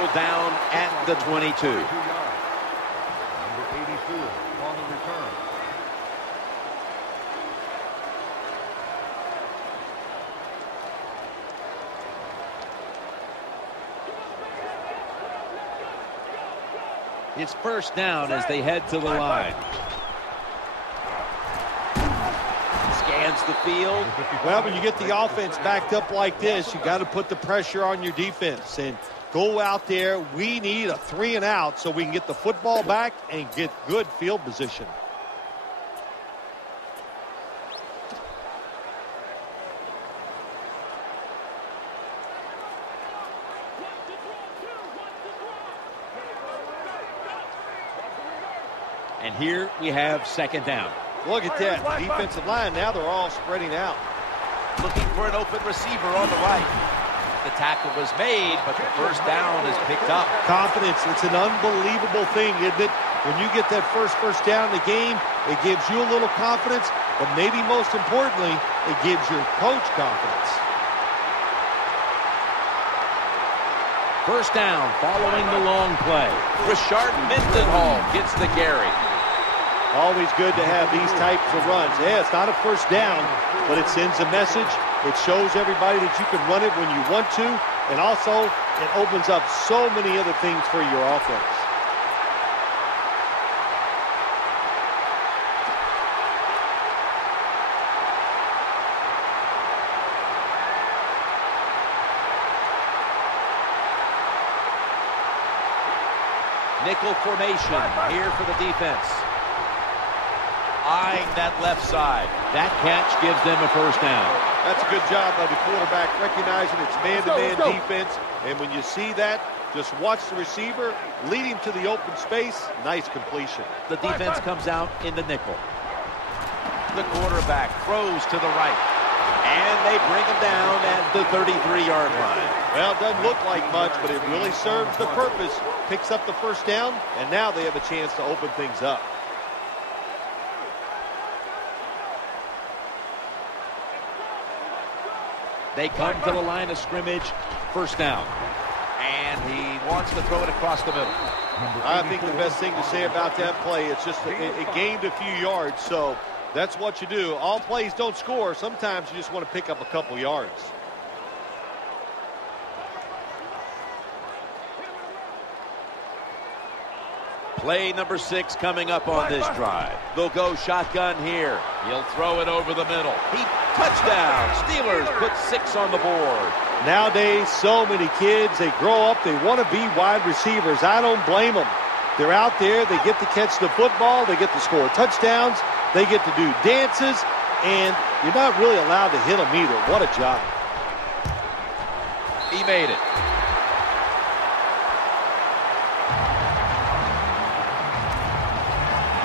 tackle down at the 22. Number 84 on the return. It's first down as they head to the line. Scans the field. Well, when you get the offense backed up like this, you got to put the pressure on your defense and go out there. We need a 3 and out so we can get the football back and get good field position. And here we have second down. Look at that. Defensive line, now they're all spreading out. Looking for an open receiver on the right. The tackle was made, but the first down is picked up. Confidence, it's an unbelievable thing, isn't it? When you get that first down in the game, it gives you a little confidence, but maybe most importantly, it gives your coach confidence. First down following the long play. Rashard Mdluv gets the carry. Always good to have these types of runs. Yeah, it's not a first down, but it sends a message. It shows everybody that you can run it when you want to, and also it opens up so many other things for your offense. Nickel formation here for the defense. Eyeing that left side. That catch gives them a first down. That's a good job by the quarterback, recognizing it's man-to-man defense. And when you see that, just watch the receiver, lead him to the open space. Nice completion. The defense comes out in the nickel. The quarterback throws to the right. And they bring him down at the 33-yard line. Well, it doesn't look like much, but it really serves the purpose. Picks up the first down, and now they have a chance to open things up. They come to the line of scrimmage, first down. And he wants to throw it across the middle. I think the best thing to say about that play, it's just it gained a few yards, so that's what you do. All plays don't score. Sometimes you just want to pick up a couple yards. Play number 6 coming up on this drive. They'll go shotgun here. He'll throw it over the middle. Touchdown. Steelers put 6 on the board. Nowadays, so many kids, they grow up, they want to be wide receivers. I don't blame them. They're out there, they get to catch the football, they get to score touchdowns, they get to do dances, and you're not really allowed to hit them either. What a job. He made it.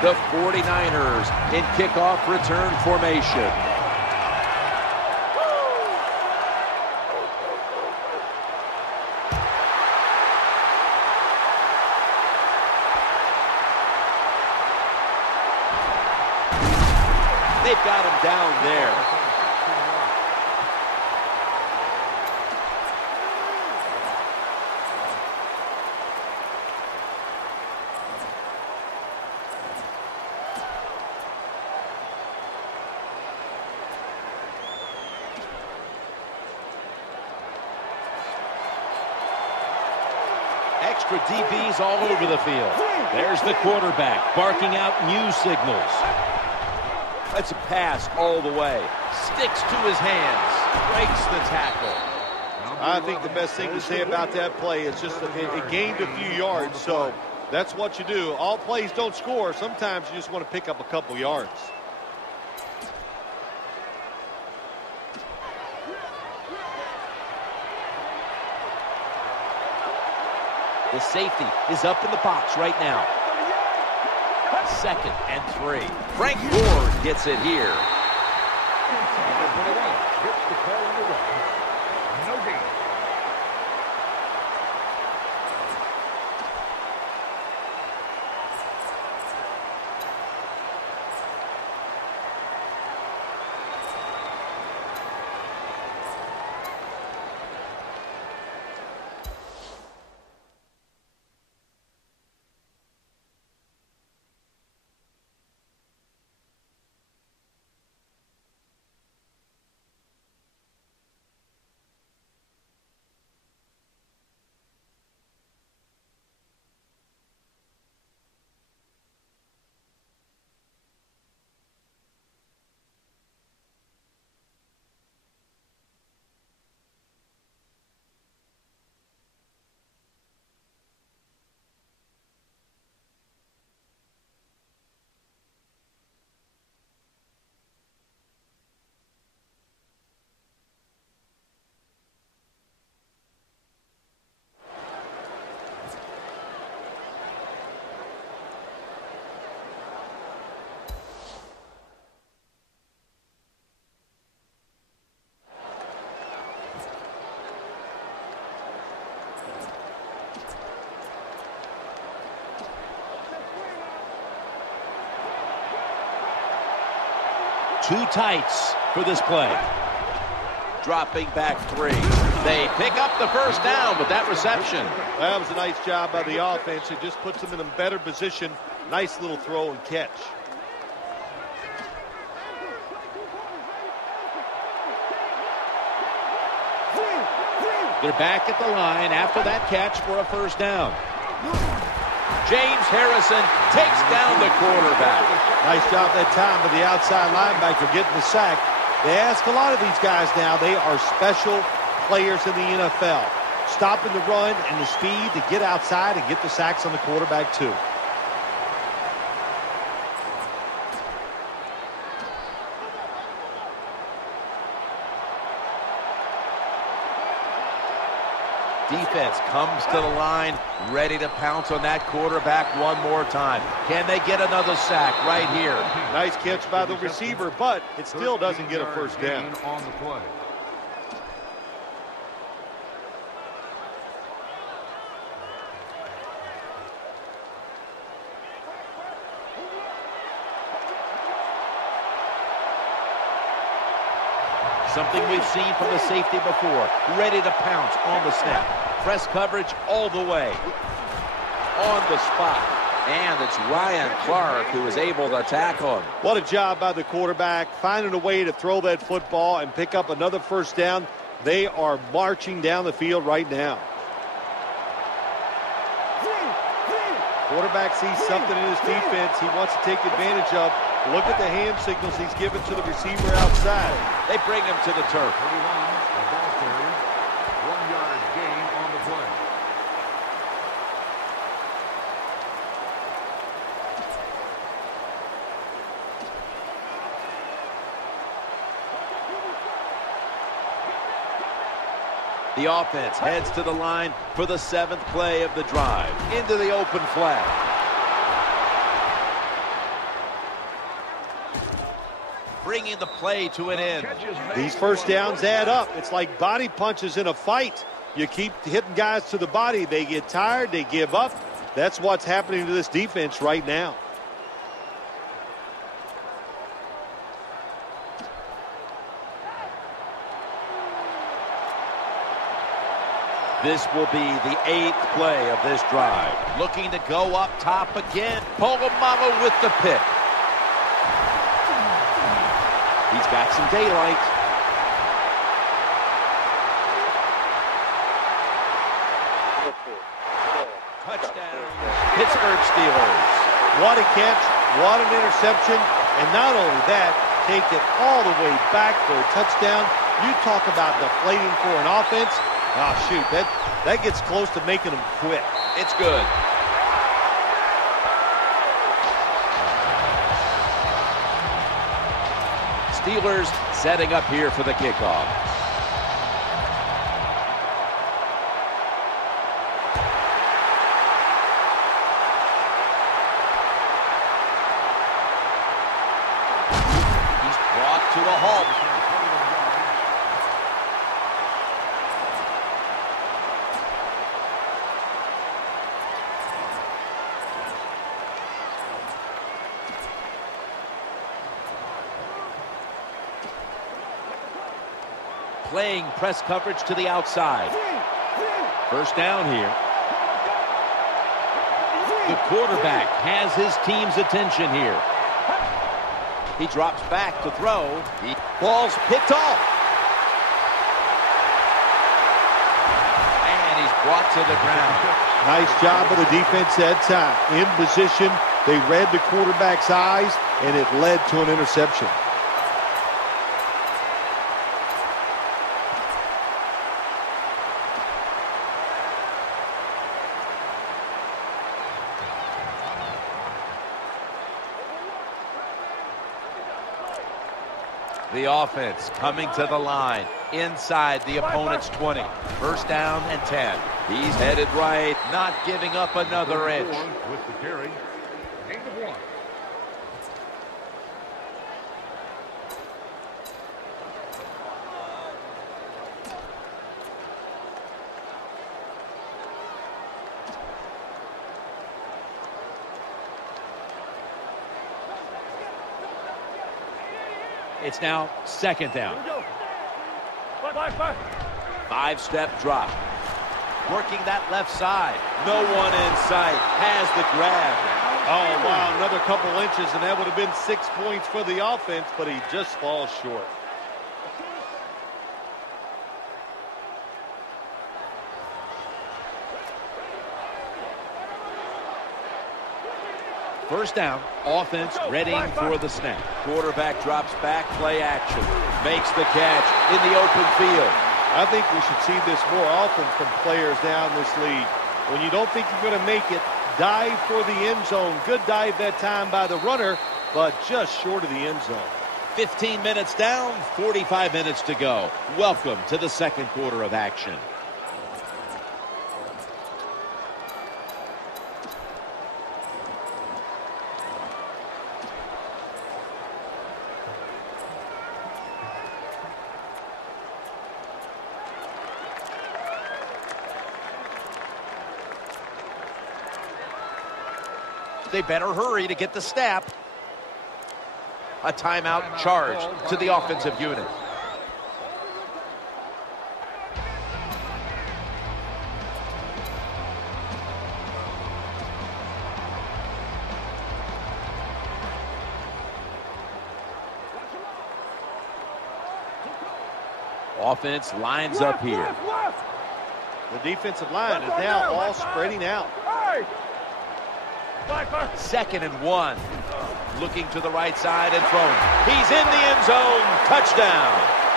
The 49ers in kickoff return formation. They've got him down there. Extra DBs all over the field. There's the quarterback barking out new signals. That's a pass all the way. Sticks to his hands. Breaks the tackle. I think the best thing to say about that play is just it gained a few yards, so that's what you do. All plays don't score. Sometimes you just want to pick up a couple yards. The safety is up in the box right now. 2nd and 3. Frank Gore gets it here. two tights for this play. Dropping back 3. They pick up the first down with that reception. That was a nice job by the offense. It just puts them in a better position. Nice little throw and catch. They're back at the line after that catch for a first down. James Harrison takes down the quarterback. Nice job that time by the outside linebacker getting the sack. They ask a lot of these guys now. They are special players in the NFL. Stopping the run and the speed to get outside and get the sacks on the quarterback too. Defense comes to the line, ready to pounce on that quarterback one more time. Can they get another sack right here? Nice catch by the receiver, but it still doesn't get a first down. On the play. Something we've seen from the safety before. Ready to pounce on the snap. Press coverage all the way. On the spot. And it's Ryan Clark who is able to tackle him. What a job by the quarterback, finding a way to throw that football and pick up another first down. They are marching down the field right now. Quarterback sees something in his defense he wants to take advantage of. Look at the hand signals he's given to the receiver outside. They bring him to the turf. 31, the ball carrier. 1-yard gain on the play. The offense heads to the line for the 7th play of the drive. Into the open flat. Bringing the play to an end. These first downs add up. It's like body punches in a fight. You keep hitting guys to the body. They get tired. They give up. That's what's happening to this defense right now. This will be the 8th play of this drive. Looking to go up top again. Polamalu with the pick. He's got some daylight. Touchdown, Pittsburgh Steelers. What a catch, what an interception, and not only that, take it all the way back for a touchdown. You talk about deflating for an offense. Oh, shoot, that gets close to making them quit. It's good. Steelers setting up here for the kickoff. He's brought to a halt. Playing press coverage to the outside. First down here. The quarterback has his team's attention here. He drops back to throw. The ball's picked off. And he's brought to the ground. Nice job of the defense that time. In position, they read the quarterback's eyes, and it led to an interception. The offense coming to the line inside the opponent's 20. First down and 10. He's headed right, not giving up another inch. With the carry. Gain of 1. It's now second down. 5-step drop. Working that left side. No one in sight. Has the grab. Oh, wow, another couple inches, and that would have been 6 points for the offense, but he just falls short. First down, offense readying for the snap. Quarterback drops back, play action. Makes the catch in the open field. I think we should see this more often from players down this league. When you don't think you're going to make it, dive for the end zone. Good dive that time by the runner, but just short of the end zone. 15 minutes down, 45 minutes to go. Welcome to the second quarter of action. They better hurry to get the snap. A timeout charged to the offensive unit. Offense lines up here. The defensive line is now all spreading out. Second and 1. Looking to the right side and throwing. He's in the end zone. Touchdown.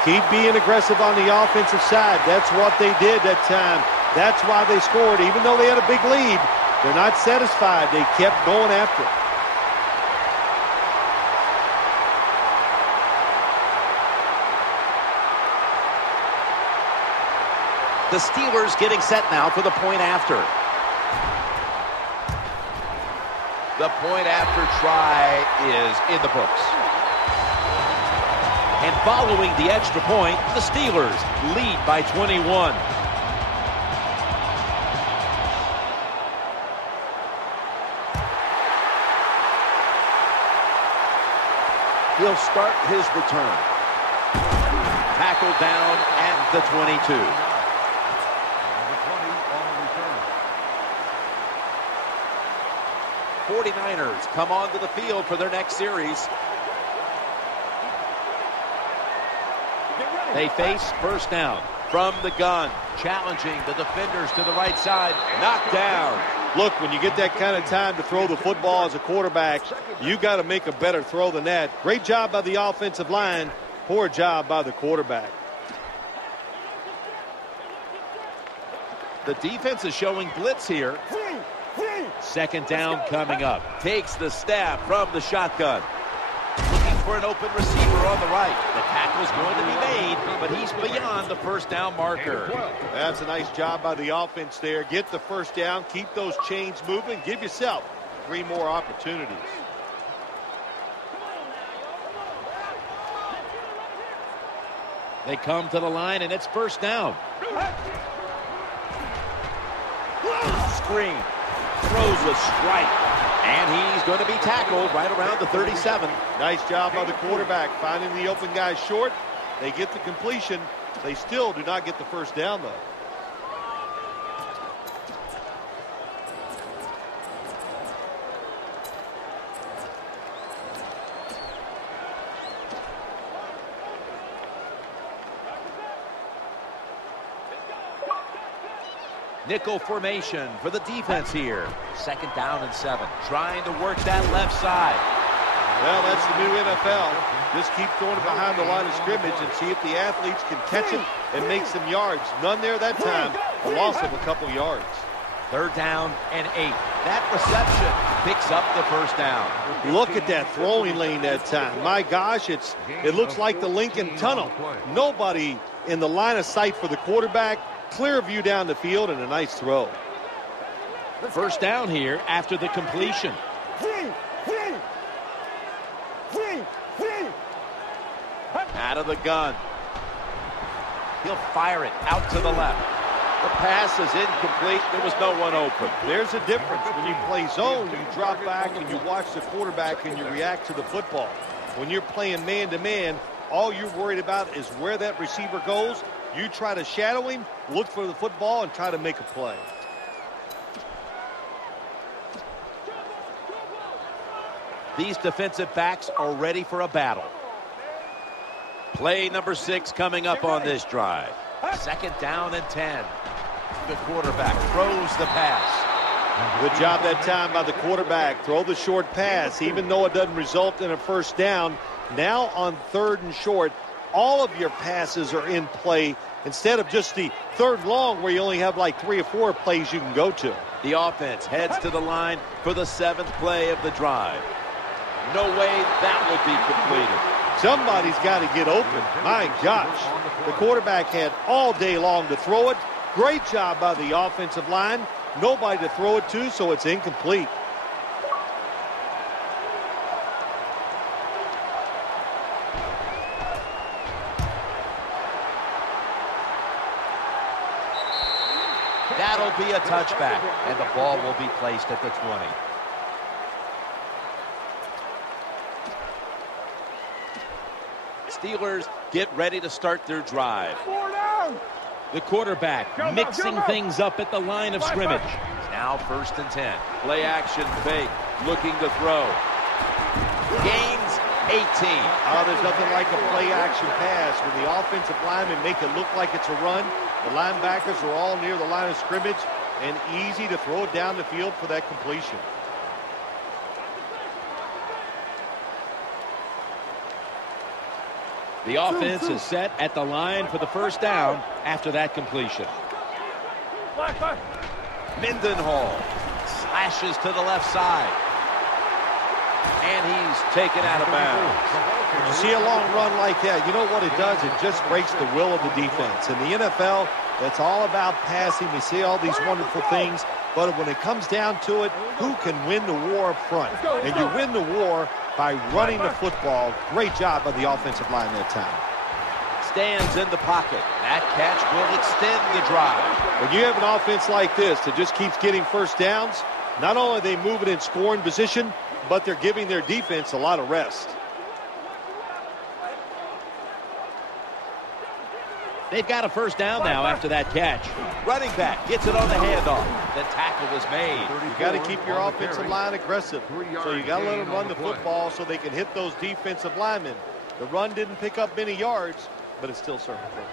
Keep being aggressive on the offensive side. That's what they did that time. That's why they scored. Even though they had a big lead, they're not satisfied. They kept going after it. The Steelers getting set now for the point after. The point after try is in the books. And following the extra point, the Steelers lead by 21. He'll start his return. Tackled down at the 22. 49ers come onto the field for their next series. They face first down from the gun, challenging the defenders to the right side. Knocked down. Look, when you get that kind of time to throw the football as a quarterback, you got to make a better throw than that. Great job by the offensive line. Poor job by the quarterback. The defense is showing blitz here. Second down coming up. Takes the snap from the shotgun. Looking for an open receiver on the right. The tackle's going to be made, but he's beyond the first down marker. That's a nice job by the offense there. Get the first down. Keep those chains moving. Give yourself 3 more opportunities. They come to the line, and it's first down. Screen. Throws a strike. And he's going to be tackled right around the 37. Nice job by the quarterback finding the open guy short. They get the completion. They still do not get the first down, though. Nickel formation for the defense here. Second down and 7. Trying to work that left side. Well, that's the new NFL. Just keep throwing it behind the line of scrimmage and see if the athletes can catch it and make some yards. None there that time. A loss of a couple yards. Third down and 8. That reception picks up the first down. Look at that throwing lane that time. My gosh, it looks like the Lincoln Tunnel. Nobody in the line of sight for the quarterback. Clear view down the field and a nice throw. First down here after the completion. Out of the gun. He'll fire it out to the left. The pass is incomplete. There was no one open. There's a difference. When you play zone, you drop back and you watch the quarterback and you react to the football. When you're playing man-to-man, All you're worried about is where that receiver goes. You try to shadow him, look for the football, and try to make a play. These defensive backs are ready for a battle. Play number 6 coming up on this drive. 2nd down and 10. The quarterback throws the pass. Good job that time by the quarterback. Throw the short pass, even though it doesn't result in a first down. Now on 3rd and short, all of your passes are in play instead of just the 3rd long where you only have like 3 or 4 plays you can go to. The offense heads to the line for the 7th play of the drive. No way that will be completed. Somebody's got to get open. My gosh. The quarterback had all day long to throw it. Great job by the offensive line. Nobody to throw it to, so it's incomplete. That'll be a touchback, and the ball will be placed at the 20. Steelers get ready to start their drive. The quarterback mixing things up at the line of scrimmage. Now 1st and 10. Play action fake. Looking to throw. Gains 18. Oh, there's nothing like a play action pass when the offensive linemen make it look like it's a run. The linebackers are all near the line of scrimmage and easy to throw it down the field for that completion. The offense is set at the line for the 1st down after that completion. Mdluv slashes to the left side. And he's taken out of bounds. You see a long run like that, you know what it does? It just breaks the will of the defense. In the NFL, that's all about passing. We see all these wonderful things. But when it comes down to it, who can win the war up front? And you win the war by running the football. Great job by the offensive line that time. Stands in the pocket. That catch will extend the drive. When you have an offense like this that just keeps getting first downs, not only are they moving in scoring position, but they're giving their defense a lot of rest. They've got a 1st down now after that catch. Running back gets it on the handoff. The tackle was made. You got to keep your offensive line aggressive. So you got to let them run the football so they can hit those defensive linemen. The run didn't pick up many yards, but it still served the purpose.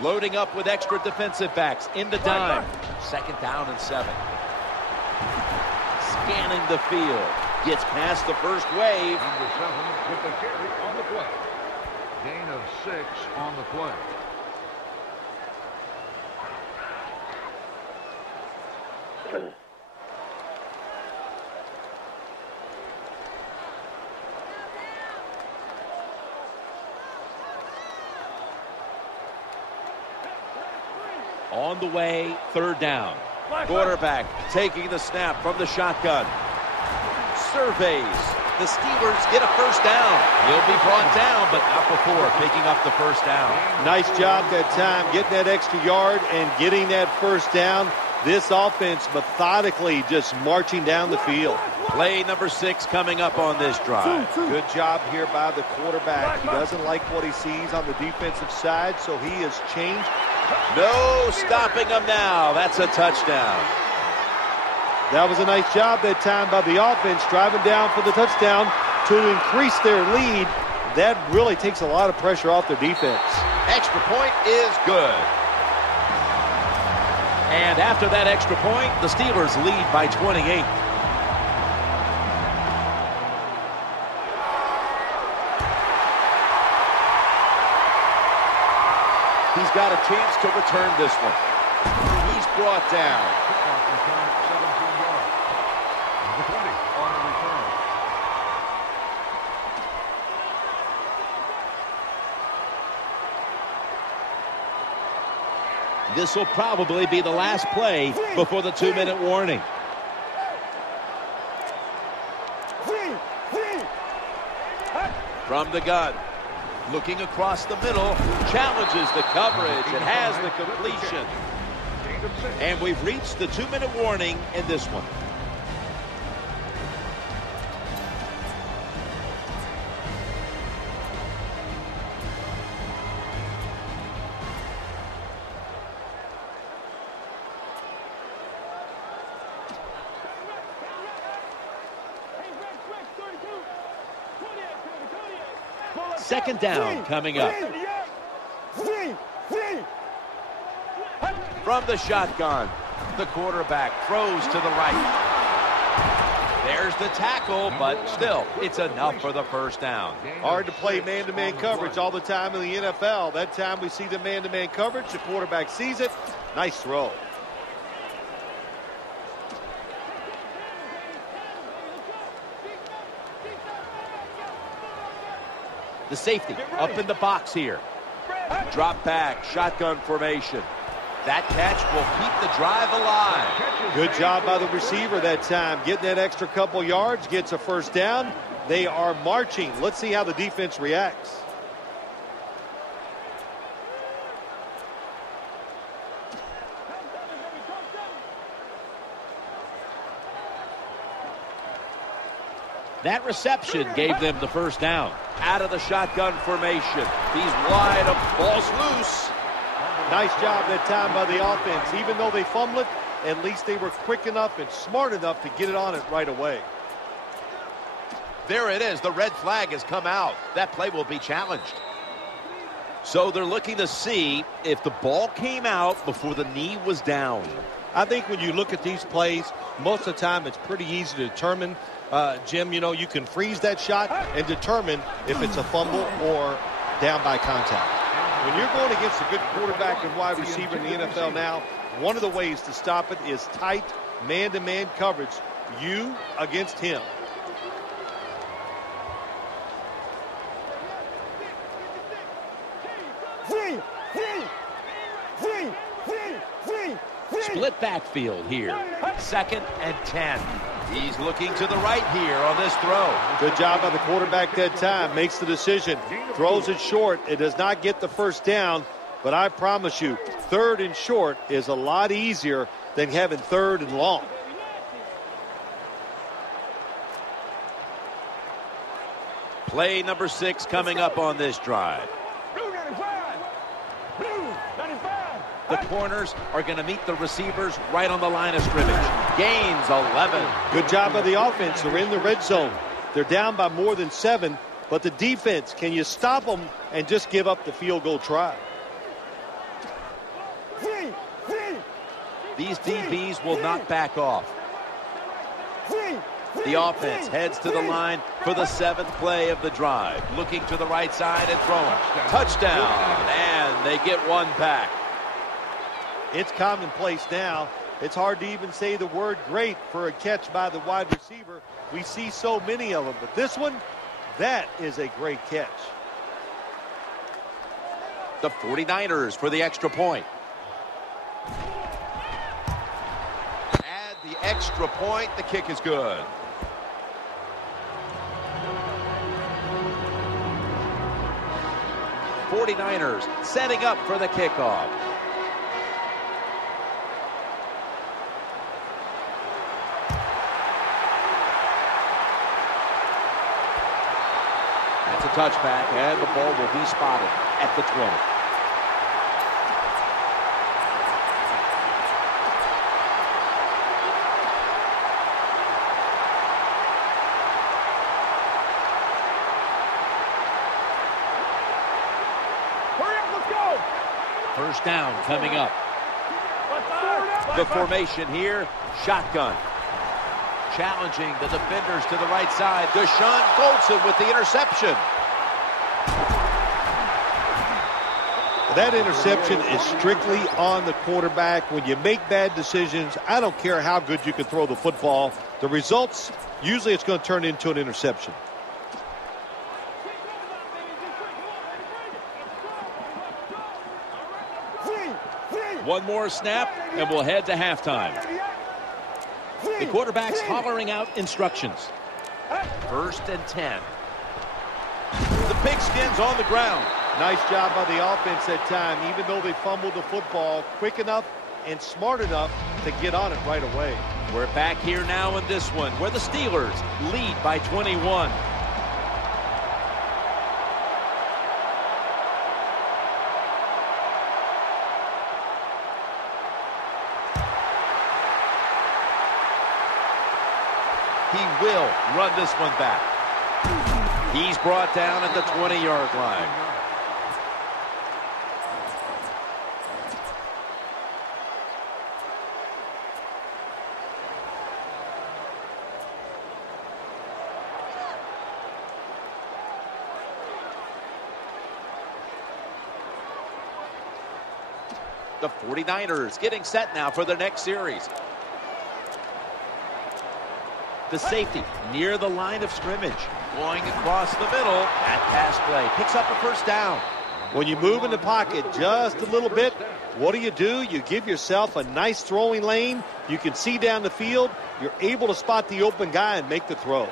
Loading up with extra defensive backs in the dime. 2nd down and 7. Scanning the field. Gets past the first wave. Number 7 with the carry on the play. Gain of 6 on the play. On the way, 3rd down. Quarterback taking the snap from the shotgun. Surveys. The Steelers get a 1st down. He'll be brought down, but not before picking up the 1st down. Nice job that time getting that extra yard and getting that 1st down. This offense methodically just marching down the field. Play number 6 coming up on this drive. Good job here by the quarterback. He doesn't like what he sees on the defensive side, so he has changed. No stopping him now. That's a touchdown. That was a nice job that time by the offense, driving down for the touchdown to increase their lead. That really takes a lot of pressure off their defense. Extra point is good. And after that extra point, the Steelers lead by 28. He's got a chance to return this one. He's brought down. Return 17 yards. Number 20 on the return. This will probably be the last play before the 2-minute warning. From the gun. Looking across the middle, challenges the coverage, and has the completion. And we've reached the 2-minute warning in this one. Second down coming up. From the shotgun, the quarterback throws to the right. There's the tackle, but still, it's enough for the first down. Hard to play man-to-man coverage all the time in the NFL. That time we see the man-to-man coverage. The quarterback sees it. Nice throw. The safety up in the box here. Drop back, shotgun formation. That catch will keep the drive alive. Good job by the receiver that time. Getting that extra couple yards, gets a first down. They are marching. Let's see how the defense reacts. That reception gave them the first down. Out of the shotgun formation. He's wide up, ball's loose. Nice job that time by the offense. Even though they fumbled it, at least they were quick enough and smart enough to get it on it right away. There it is. The red flag has come out. That play will be challenged. So they're looking to see if the ball came out before the knee was down. I think when you look at these plays, most of the time it's pretty easy to determine. Jim, you know, you can freeze that shot and determine if it's a fumble or down by contact. When you're going against a good quarterback and wide receiver in the NFL now, one of the ways to stop it is tight man-to-man coverage. You against him. Split backfield here. 2nd and 10. He's looking to the right here on this throw. Good job by the quarterback that time. Makes the decision. Throws it short. It does not get the first down. But I promise you, 3rd and short is a lot easier than having 3rd and long. Play number 6 coming up on this drive. The corners are going to meet the receivers right on the line of scrimmage. Gains 11. Good job by the offense. They're in the red zone. They're down by more than 7. But the defense, can you stop them and just give up the field goal try? These DBs will not back off. The offense heads to the line for the 7th play of the drive. Looking to the right side and throwing. Touchdown. And they get one back. It's commonplace now. It's hard to even say the word great for a catch by the wide receiver. We see so many of them. But this one, that is a great catch. The 49ers for the extra point. Add the extra point. The kick is good. '49ers setting up for the kickoff. That's a touchback, and the ball will be spotted at the 20. First down coming up. The formation here, shotgun. Challenging the defenders to the right side. Deshaun Goldson with the interception. That interception is strictly on the quarterback. When you make bad decisions, I don't care how good you can throw the football. The results, usually it's going to turn into an interception. One more snap, and we'll head to halftime. The quarterback's hollering out instructions. 1st and 10. The Pigskin's on the ground. Nice job by the offense that time. Even though they fumbled the football, quick enough and smart enough to get on it right away. We're back here now in this one, where the Steelers lead by 21. He will run this one back. He's brought down at the 20-yard line. The 49ers getting set now for their next series. The safety near the line of scrimmage. Going across the middle. That pass play picks up a first down. When you move in the pocket just a little bit, what do? You give yourself a nice throwing lane. You can see down the field. You're able to spot the open guy and make the throw.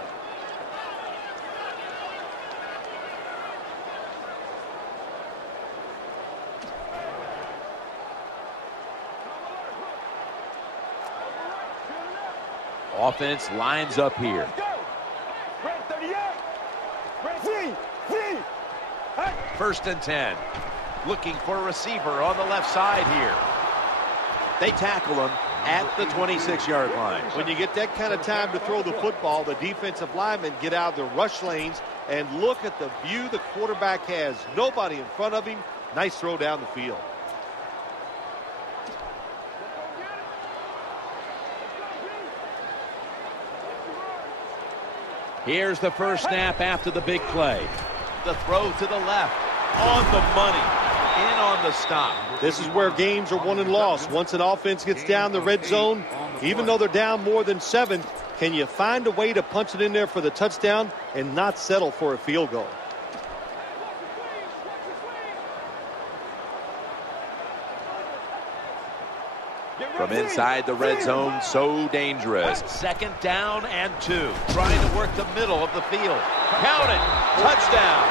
Offense lines up here. First and 10. Looking for a receiver on the left side here. They tackle him at the 26-yard line. When you get that kind of time to throw the football, the defensive linemen get out of the rush lanes and look at the view the quarterback has. Nobody in front of him. Nice throw down the field. Here's the first snap after the big play. The throw to the left. On the money. In on the stop. This is where games are won and lost. Once an offense gets down the red zone, even though they're down more than 7, can you find a way to punch it in there for the touchdown and not settle for a field goal? From inside the red zone, so dangerous. Second down and 2. Trying to work the middle of the field. Count it. Touchdown.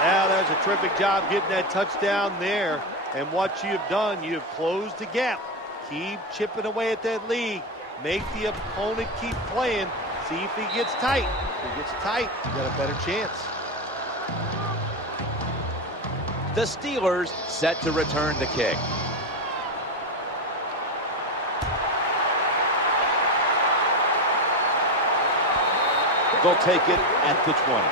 Now, there's a terrific job getting that touchdown there. And what you've done, you've closed the gap. Keep chipping away at that lead. Make the opponent keep playing. See if he gets tight. If he gets tight, you got a better chance. The Steelers set to return the kick. They'll take it at the 20.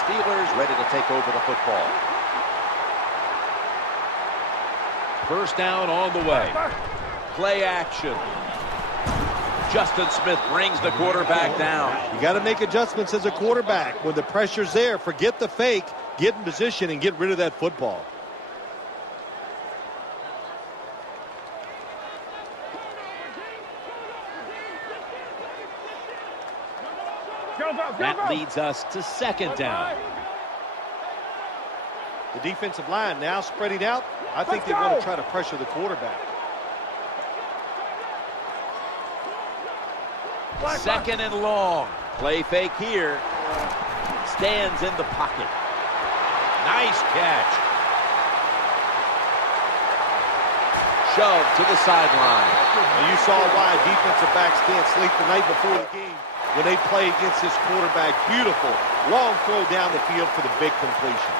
Steelers ready to take over the football. First down on the way. Play action. Justin Smith brings the quarterback down. You got to make adjustments as a quarterback. When the pressure's there, forget the fake. Get in position and get rid of that football. That leads us to second down. The defensive line now spreading out. I think they want to try to pressure the quarterback. Second and long. Play fake here. Stands in the pocket. Nice catch. Shoved to the sideline. Well, you saw why defensive backs can't sleep the night before the game when they play against this quarterback. Beautiful. Long throw down the field for the big completion.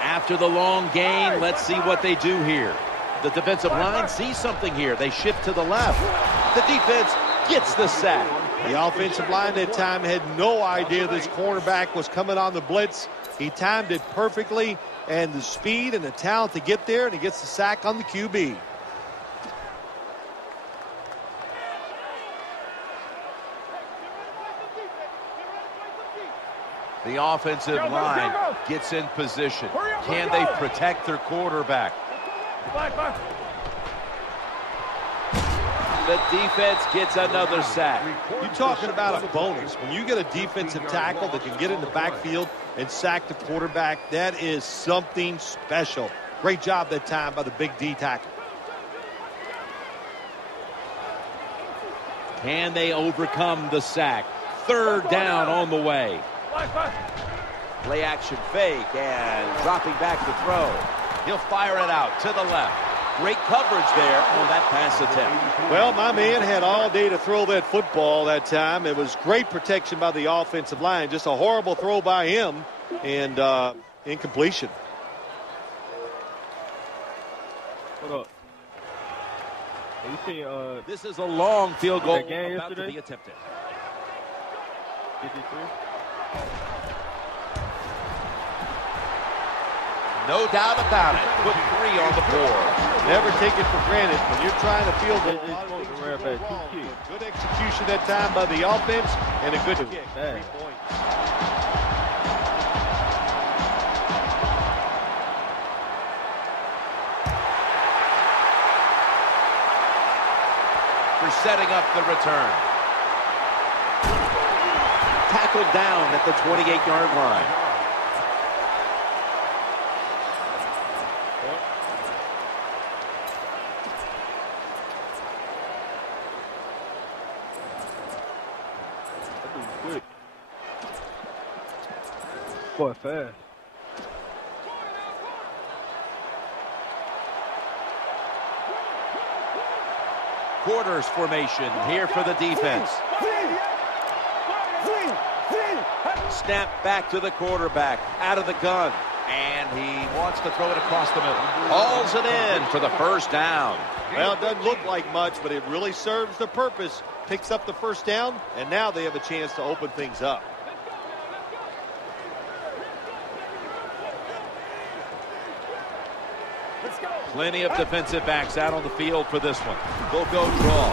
After the long gain, let's see what they do here. The defensive line sees something here. They shift to the left. The defense gets the sack. The offensive line that time had no idea this cornerback was coming on the blitz. He timed it perfectly, and the speed and the talent to get there, and he gets the sack on the QB. The offensive line gets in position. Can they protect their quarterback? The defense gets another sack. You're talking about a bonus. When you get a defensive tackle that can get in the backfield and sack the quarterback, that is something special. Great job that time by the big D tackle. Can they overcome the sack? Third down on the way. Play action fake and dropping back to throw. He'll fire it out to the left. Great coverage there on that pass attempt. Well, my man had all day to throw that football that time. It was great protection by the offensive line. Just a horrible throw by him and incompletion. What up? You see, This is a long field goal that game about yesterday? to be attempted. 53? No doubt about it. Put 3 on the board. Never take it for granted when you're trying to field goal. They A lot of supposed things to will run go back 2 wrong, kicks. but good execution that time by the offense and a good kick. Bad. 3 points. For setting up the return. Tackled down at the 28-yard line. That dude's quick. Boy, fast. Quarters formation here for the defense. Snap back to the quarterback, out of the gun. And he wants to throw it across the middle. Hauls it in for the first down. Well, it doesn't look like much, but it really serves the purpose. Picks up the first down, and now they have a chance to open things up. Plenty of defensive backs out on the field for this one. They'll go draw.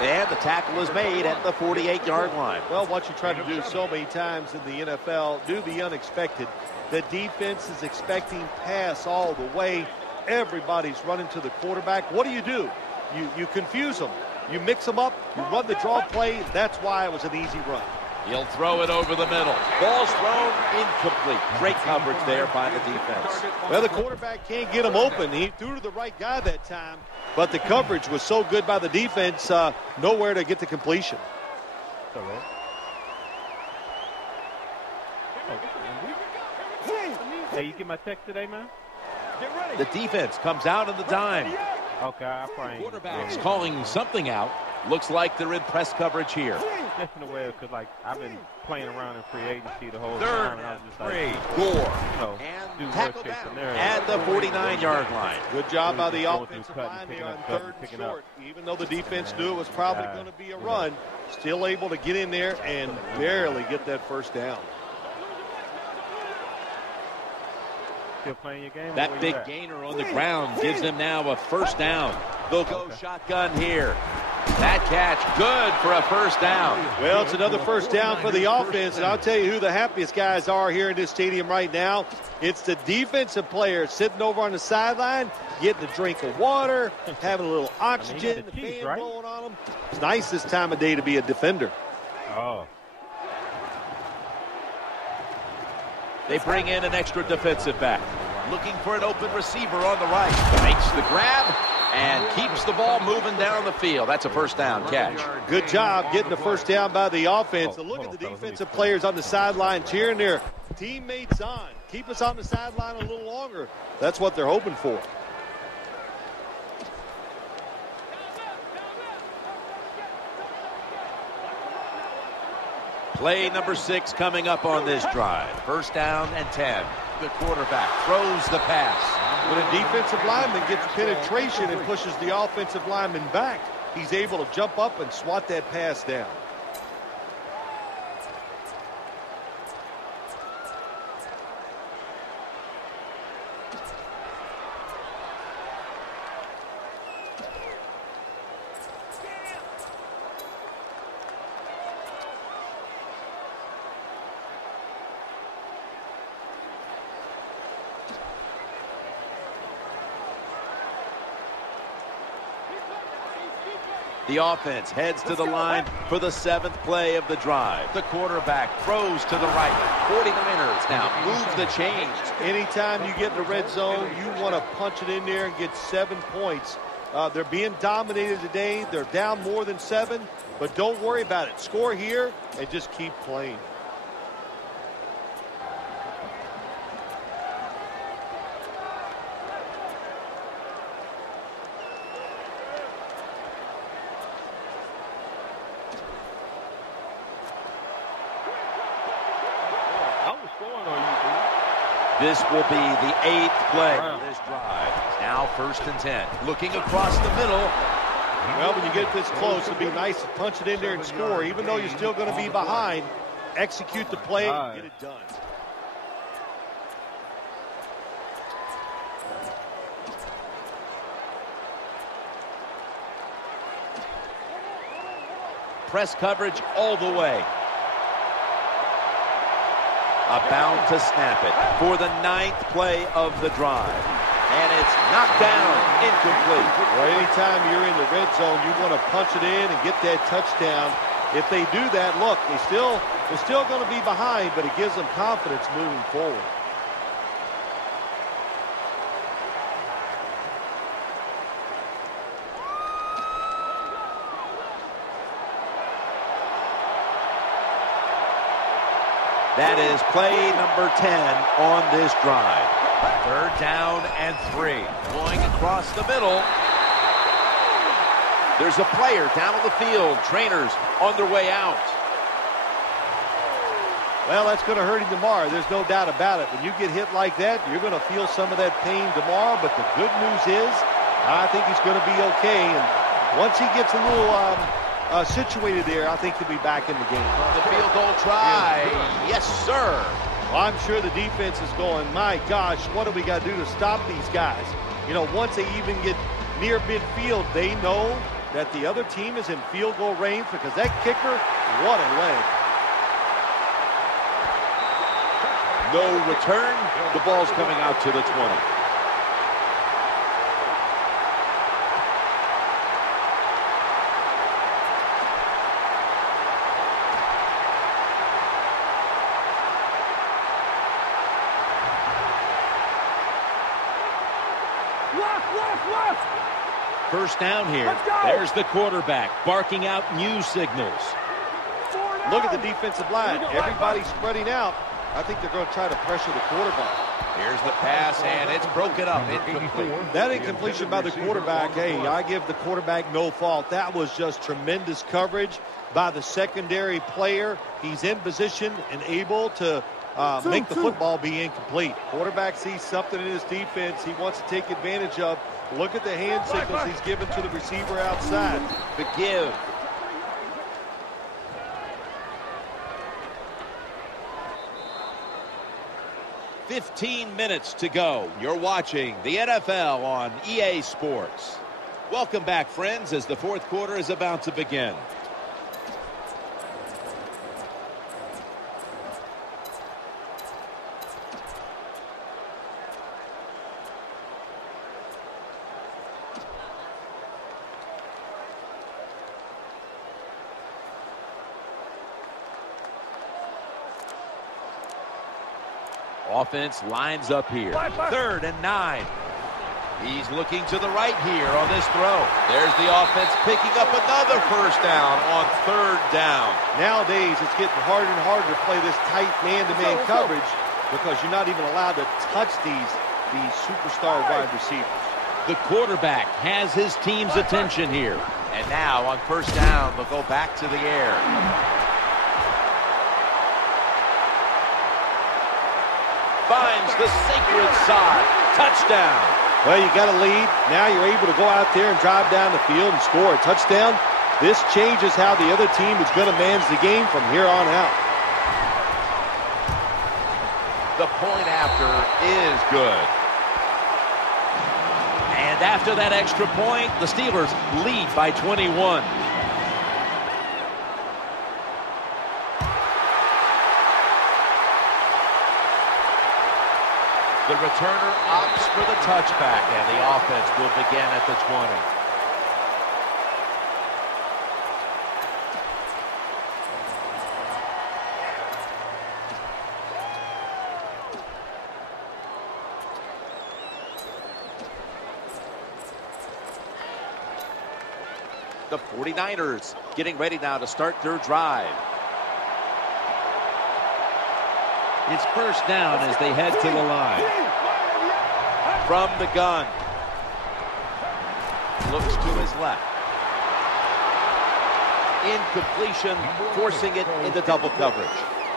And the tackle is made at the 48-yard line. Well, what you try to do so many times in the NFL, do the unexpected. The defense is expecting pass all the way. Everybody's running to the quarterback. What do? You confuse them. You mix them up. You run the draw play. That's why it was an easy run. He'll throw it over the middle. Ball's thrown incomplete. Great coverage there by the defense. Well, the quarterback can't get him open. He threw to the right guy that time, but the coverage was so good by the defense, nowhere to get the completion. Hey, you get my text today, man? The defense comes out on the dime. Okay, I probably ain't. Quarterback's calling something out. Looks like they're in press coverage here. Just in a way, because, like, I've been playing around in free agency the whole Third time, and I was just and 3. like, Gore. you know, do And tackle worst-case down scenario. at the 49-yard line. Good job by the Going through offensive cutting, line picking there on up, cutting, 3rd and picking up. short. Even though the defense knew it was probably going to be a run, still able to get in there and barely get that first down. Still playing your game? That big gainer on the ground gives them now a first down. They'll go shotgun here. That catch good for a first down. Well, it's another first down for the offense, and I'll tell you who the happiest guys are here in this stadium right now. It's the defensive players sitting over on the sideline, getting a drink of water, having a little oxygen, the fan blowing on them. It's nice this time of day to be a defender. Oh. They bring in an extra defensive back. Looking for an open receiver on the right. Makes the grab and keeps the ball moving down the field. That's a first down catch. Good job getting the first down by the offense. And look at the defensive players on the sideline cheering their teammates on. Keep us on the sideline a little longer. That's what they're hoping for. Play number 6 coming up on this drive. First down and 10. The quarterback throws the pass. When a defensive lineman gets penetration and pushes the offensive lineman back, he's able to jump up and swat that pass down. The offense heads to the line for the 7th play of the drive. The quarterback throws to the right. 49ers now move the chains. Anytime you get in the red zone, you want to punch it in there and get 7 points. They're being dominated today. They're down more than 7, but don't worry about it. Score here and just keep playing. This will be the 8th play of this drive. Now 1st and 10. Looking across the middle. Well, when you get this close, it'd be nice to punch it in there and score. Even though you're still going to be behind, execute the play and get it done. Press coverage all the way. About to snap it for the 9th play of the drive. And it's knocked down, incomplete. Well, anytime you're in the red zone, you want to punch it in and get that touchdown. If they do that, look, they're still going to be behind, but it gives them confidence moving forward. That is play number 10 on this drive. 3rd down and 3. Going across the middle. There's a player down on the field. Trainers on their way out. Well, that's going to hurt him tomorrow. There's no doubt about it. When you get hit like that, you're going to feel some of that pain tomorrow. But the good news is, I think he's going to be okay. And once he gets a little situated there, I think he'll be back in the game. The field goal try. Yes, sir. Well, I'm sure the defense is going, my gosh, what do we got to do to stop these guys? You know, once they even get near midfield, they know that the other team is in field goal range because that kicker, what a leg. No return. The ball's coming out to the 20. First down here. There's the quarterback barking out new signals. Look at the defensive line. Everybody's spreading out. I think they're going to try to pressure the quarterback. Here's the pass, and it's broken up. Incomplete. That incompletion by the quarterback, hey, I give the quarterback no fault. That was just tremendous coverage by the secondary player. He's in position and able to make the football be incomplete. Quarterback sees something in his defense he wants to take advantage of. Look at the hand signals he's given to the receiver outside. The give. "15 minutes to go. You're watching the NFL on EA Sports. Welcome back, friends, as the 4th quarter is about to begin. Offense lines up here. 3rd and 9. He's looking to the right here on this throw. There's the offense picking up another first down on 3rd down. Nowadays, it's getting harder and harder to play this tight man-to-man coverage because you're not even allowed to touch these superstar wide receivers. The quarterback has his team's attention here. And now on 1st down, they'll go back to the air. Finds the sacred side. Touchdown. Well, you got a lead. Now you're able to go out there and drive down the field and score a touchdown. This changes how the other team is going to manage the game from here on out. The point after is good. And after that extra point, the Steelers lead by 21. The returner opts for the touchback, and the offense will begin at the 20. The 49ers getting ready now to start their drive. It's 1st down as they head to the line. From the gun. Looks to his left. Incompletion, forcing it into double coverage.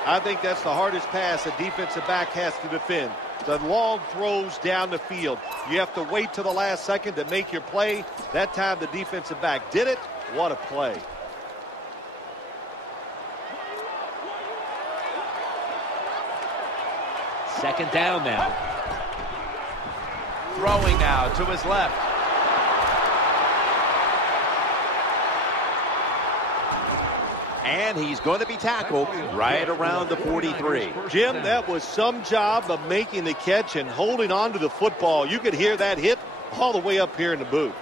I think that's the hardest pass a defensive back has to defend. the long throws down the field. You have to wait till the last second to make your play. That time the defensive back did it. What a play. Second down now. Throwing now to his left. And he's going to be tackled right around the 43. Jim, that was some job of making the catch and holding on to the football. You could hear that hit all the way up here in the booth.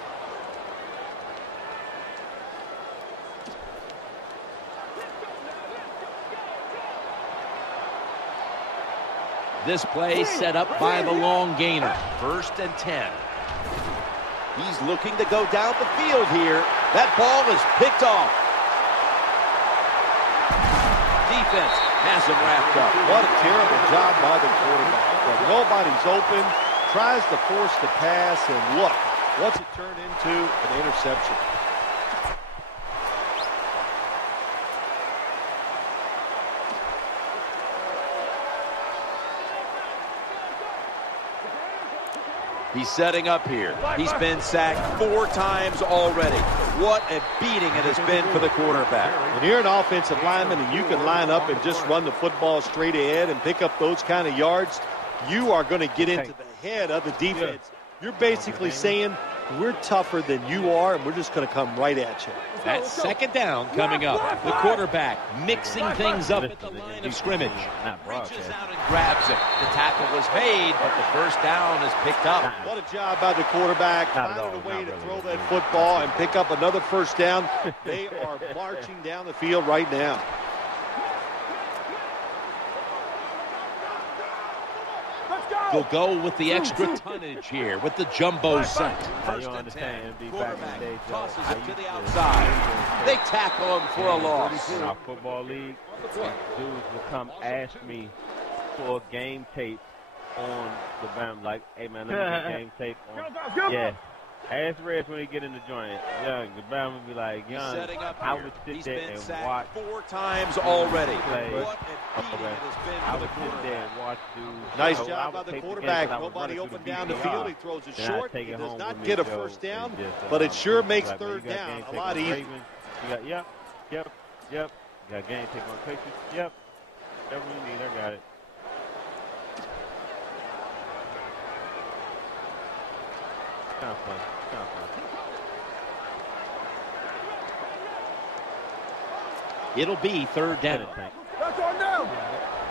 This play set up by the long gainer. 1st and 10. He's looking to go down the field here. That ball is picked off. Defense has him wrapped up. What a terrible job by the quarterback. But nobody's open, tries to force the pass, and look, what's it turned into? An interception. He's setting up here. He's been sacked 4 times already. What a beating it has been for the quarterback. When you're an offensive lineman and you can line up and just run the football straight ahead and pick up those kind of yards, you are going to get into the head of the defense. You're basically saying, we're tougher than you are, and we're just going to come right at you. That's second down coming up. The quarterback mixing things up at the line of scrimmage. Reaches out and grabs it. The tackle was made, but the first down is picked up. What a job by the quarterback. Finding a way to throw that football and pick up another first down. They are marching down the field right now. He'll go with the extra tonnage here with the jumbo set. First and 10. Quarterback tosses it to the outside. They tackle him for a loss. In our football league, dudes will come ask me for game tape on the Bam. Like, hey man, let me get game tape on. Yeah. Ask Reds when he get in the joint. Young, the Bam will be like, young, I would sit there and watch 4 times already. Play. What a beating it has been I for would the sit quarterback. there and watch dudes. Nice So I job would by the take quarterback. game, 'cause I would Nobody run it open through down the VCR. field. He throws it Then I'd short. take He it does home not with get me, a Joe, first down, and just, but it sure like, makes man, third you got down game a tape lot on easier. Ravens. You got, yep. You got game tape on Patriots. Yep. Whatever you need, I got it. Kind of fun. It'll be third down. That's on now.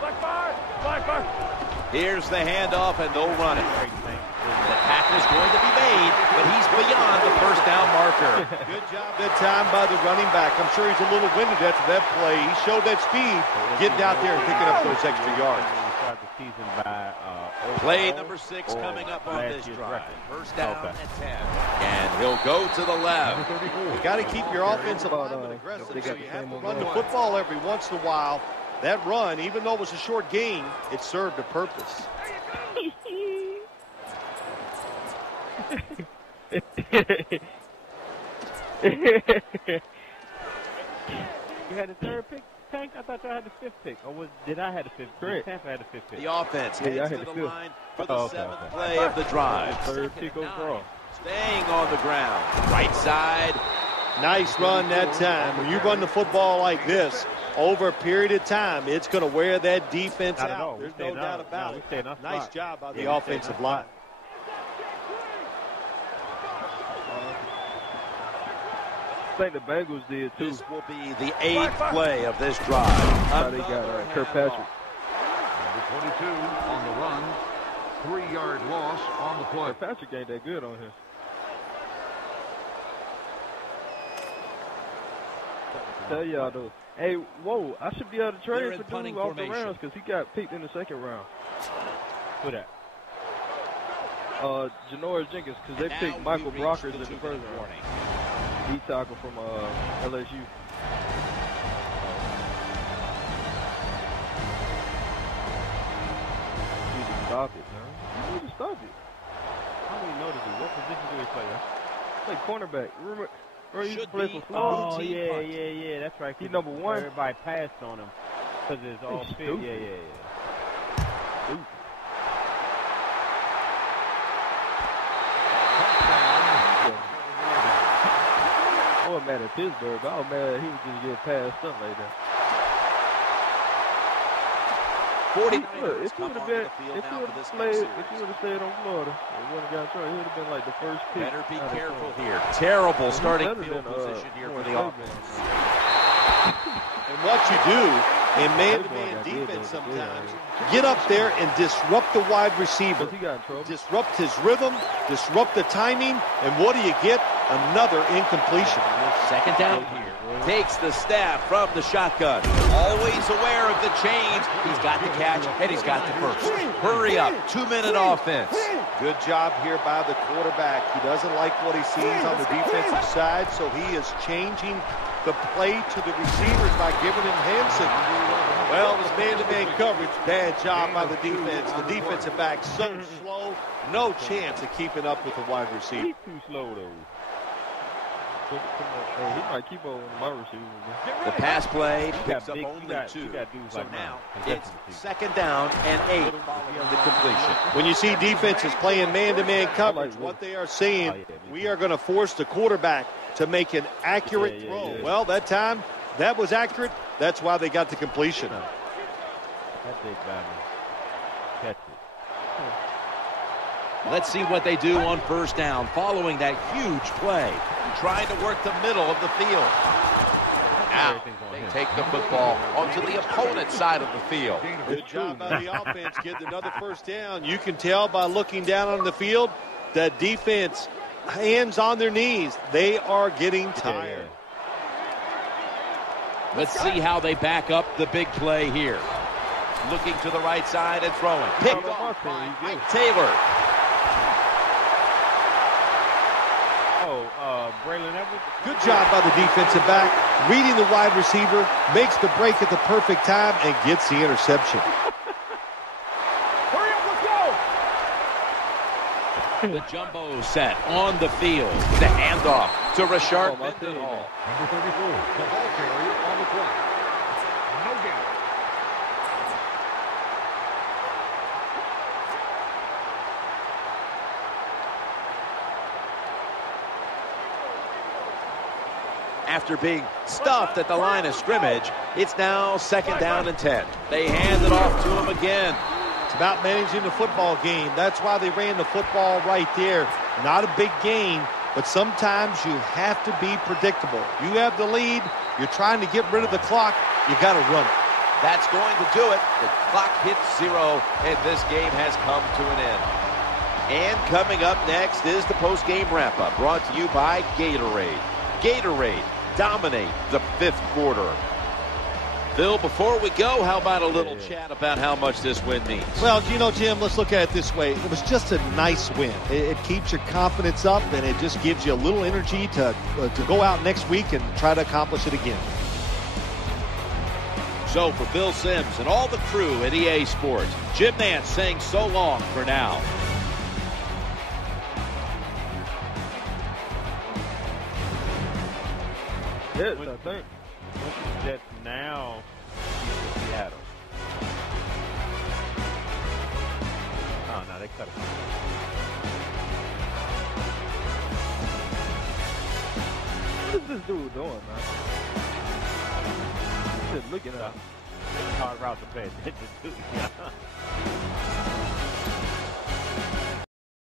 Black fire. Here's the handoff, and they'll run it. The tackle's going to be made, but he's beyond the first down marker. Good job that time by the running back. I'm sure he's a little winded after that play. He showed that speed, getting out there and picking up those extra yards. Play number 6 coming up on this drive. First down and 10. And he'll go to the left. You got to keep your offensive lineman aggressive, so you have to run the football every once in a while. That run, even though it was a short gain, it served a purpose. You had the 3rd pick, Tank? I thought y'all had the 5th pick. Or did I have the 5th? Correct. Tampa had the 5th pick. The offense heads to the line for the 7th play of the drive. 3rd pick overall. Staying on the ground. Right side. Nice run that time. When you run the football like this, over a period of time, it's going to wear that defense out. There's no doubt about it. Nice job by the offensive line. I think the Bengals did too. This will be the 8th play of this drive. How they got Kirkpatrick. Number 22 on the run. 3-yard loss on the play. Kirkpatrick ain't that good on here. Tell y'all though. Hey, whoa! I should be able to trade for dude off the rounds because he got picked in the 2nd round. Who that? Janoris Jenkins, because they picked Michael Brockers in the 1st round. D tackle from LSU. You need to stop it, man. You need to stop it. How do we know to do? What position do we play? Play cornerback. Remember he used to play for Oh, Florida? yeah. That's right. He number 1. Everybody passed on him because it's all fit. Yeah. wasn't mad at Pittsburgh, but I was mad he was just getting past something like that. 49ers if you would have stayed on Florida, it wouldn't have got tried. He would have been like the first pick. Better be careful here. Terrible starting field position here for the offense. And what you do in man-to-man defense sometimes, get up there and disrupt the wide receiver. Disrupt his rhythm, disrupt the timing, and what do you get? Another incompletion. Second down here. Takes the snap from the shotgun. Always aware of the chains. He's got the catch, and he's got the first. Hurry up. 2-minute offense. Good job here by the quarterback. He doesn't like what he sees on the defensive side, so he is changing the play to the receivers by giving him hand signals. Well, it was man-to-man coverage. Bad job by the defense. The defensive back so slow, no chance of keeping up with the wide receiver. He's too slow, though. He might keep on my receiver. The pass play picks up only 2. So now it's second down and 8 following the completion. When you see defenses playing man-to-man coverage, what they are saying, we are going to force the quarterback to make an accurate throw. Well, that time, that was accurate. That's why they got the completion. That big battle. Catch it. Let's see what they do on first down following that huge play. Trying to work the middle of the field. Now they take the football onto the opponent's side of the field. Good job by the offense getting another first down. You can tell by looking down on the field that defense, hands on their knees. They are getting tired. Let's see how they back up the big play here. Looking to the right side and throwing. Picked off by Mike Taylor. Good job by the defensive back, reading the wide receiver, makes the break at the perfect time, and gets the interception. Hurry up, let's go! The jumbo set on the field. The handoff to Rashard Mdluv. Number 34, the ball carrier on the play. No gain. After being stuffed at the line of scrimmage, it's now second down and 10. They hand it off to him again. It's about managing the football game. That's why they ran the football right there. Not a big gain, but sometimes you have to be predictable. You have the lead. You're trying to get rid of the clock. You got to run it. That's going to do it. The clock hits 0, and this game has come to an end. And coming up next is the post-game wrap-up, brought to you by Gatorade. Gatorade, dominate the 5th quarter. Phil, before we go, how about a little chat about how much this win means? Well, you know, Jim, let's look at it this way. It was just a nice win. It keeps your confidence up, and it just gives you a little energy to go out next week and try to accomplish it again. So for Bill Sims and all the crew at EA Sports, Jim Nance saying so long for now. Yes, I think. Jets now beat Seattle. Oh, no, they cut it. What is this dude doing, man? He's just looking up. Hard route to pay attention to.